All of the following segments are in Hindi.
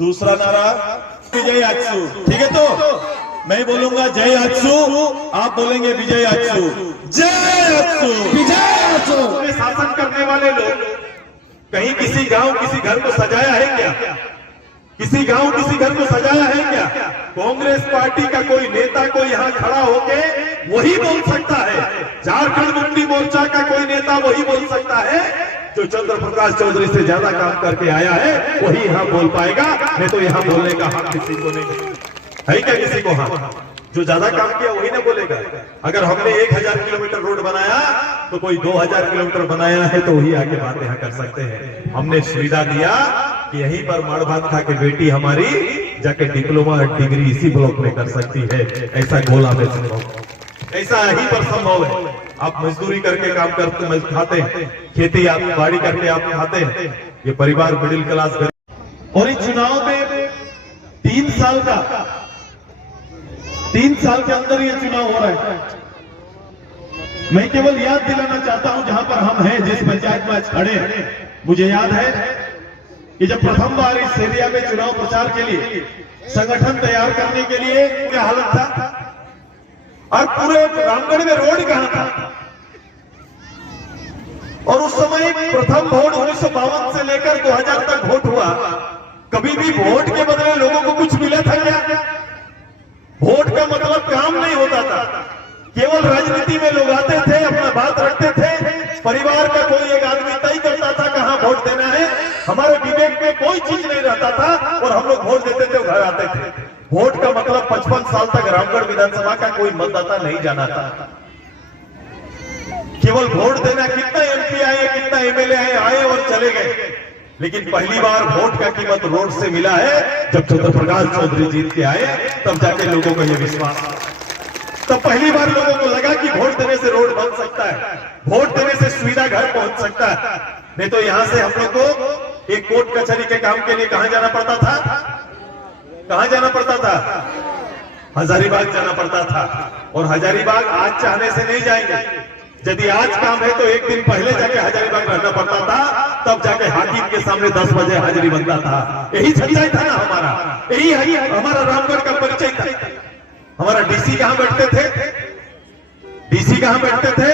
दूसरा नारा विजय आजसू, ठीक है? तो मैं बोलूंगा जय आजसू, आप बोलेंगे विजय आजसू। जय आजसू, विजय आजसू। शासन करने वाले लोग कहीं किसी गांव किसी घर को सजाया है क्या? किसी गांव किसी घर को सजाया है क्या? कांग्रेस पार्टी का कोई नेता कोई यहाँ खड़ा होके वही बोल सकता है, झारखंड मुक्ति मोर्चा का कोई नेता वही बोल सकता है, जो चंद्र प्रकाश चौधरी से ज्यादा काम करके आया है वही यहाँ बोल पाएगा। नहीं तो यहाँ बोलने का हक किसी को नहीं है। क्या किसी को? हाँ, जो ज्यादा काम किया वही ना बोलेगा। अगर हमने 1000 किलोमीटर रोड बनाया तो कोई 2000 किलोमीटर बनाया है तो वही आगे बात यहाँ कर सकते हैं। हमने सुविधा दिया कि यहीं पर माड़ भात खा के बेटी हमारी जाके डिप्लोमा डिग्री इसी ब्लॉक में कर सकती है। ऐसा गोला में संभव, ऐसा यहीं पर संभव है। आप मजदूरी करके काम करते खाते हैं, खेती आप बाड़ी करके आप खाते हैं, ये परिवार मिडिल क्लास। और इस चुनाव में 3 साल के अंदर ये चुनाव हो रहा है। मैं केवल याद दिलाना चाहता हूं जहां पर हम हैं, जिस पंचायत में आज खड़े हैं, मुझे याद है कि जब प्रथम बार इस एरिया में चुनाव प्रचार के लिए संगठन तैयार करने के लिए क्या हालत था, और पूरे रामगढ़ में रोड कहां था। और उस समय प्रथम वोट 1952 से लेकर 2000 तक वोट हुआ। कभी भी वोट के बदले लोगों को कुछ मिला था क्या? वोट का मतलब काम नहीं होता था। केवल राजनीति में लोग आते थे, अपना बात रखते थे, परिवार का कोई एक आदमी तय करता था कहां वोट देना है। हमारे विवेक में कोई चीज नहीं रहता था और हम लोग वोट देते थे, घर आते थे। वोट का मतलब 55 साल तक रामगढ़ विधानसभा का कोई मतदाता नहीं जाना था। केवल वोट देना, कितना एमपी आए कितना एमएलए आए और चले गए। लेकिन पहली बार वोट का कीमत रोड से मिला है जब चंद्र प्रकाश चौधरी जीत के आए, तब जाके लोगों को यह विश्वास, तब पहली बार लोगों को लगा कि वोट देने से रोड बन सकता है, वोट देने से सुविधा घर पहुंच सकता है। नहीं तो यहां से हम लोग को एक कोर्ट कचहरी के काम के लिए कहां जाना पड़ता था? कहां जाना पड़ता था? हजारीबाग जाना पड़ता था। और हजारीबाग आज चाहने से नहीं जाएंगे। यदि आज काम है तो एक दिन पहले जाके हजारीबाग रहना पड़ता था, तब जाके हाकिम के सामने 10 बजे हाजिरी बनता था। यही सच्चाई था ना हमारा, यही हमारा रामगढ़ का परिचय था। हमारा डीसी कहां बैठते थे? डीसी कहां बैठते थे?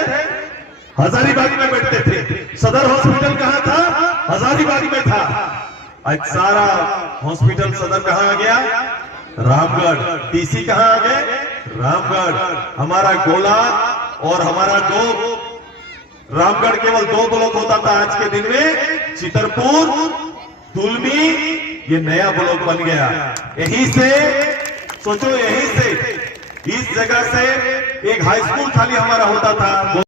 हजारीबाग में बैठते थे। सदर हॉस्पिटल कहां था? हजारीबाग में था। आज सारा हॉस्पिटल सदर कहां आ गया? रामगढ़। डीसी कहां आ गए? रामगढ़। हमारा गोला और हमारा रामगढ़ केवल 2 ब्लॉक होता था। आज के दिन में चितरपुर, दुलमी, ये नया ब्लॉक बन गया। यहीं से सोचो, यहीं से इस जगह से एक हाई स्कूल खाली हमारा होता था।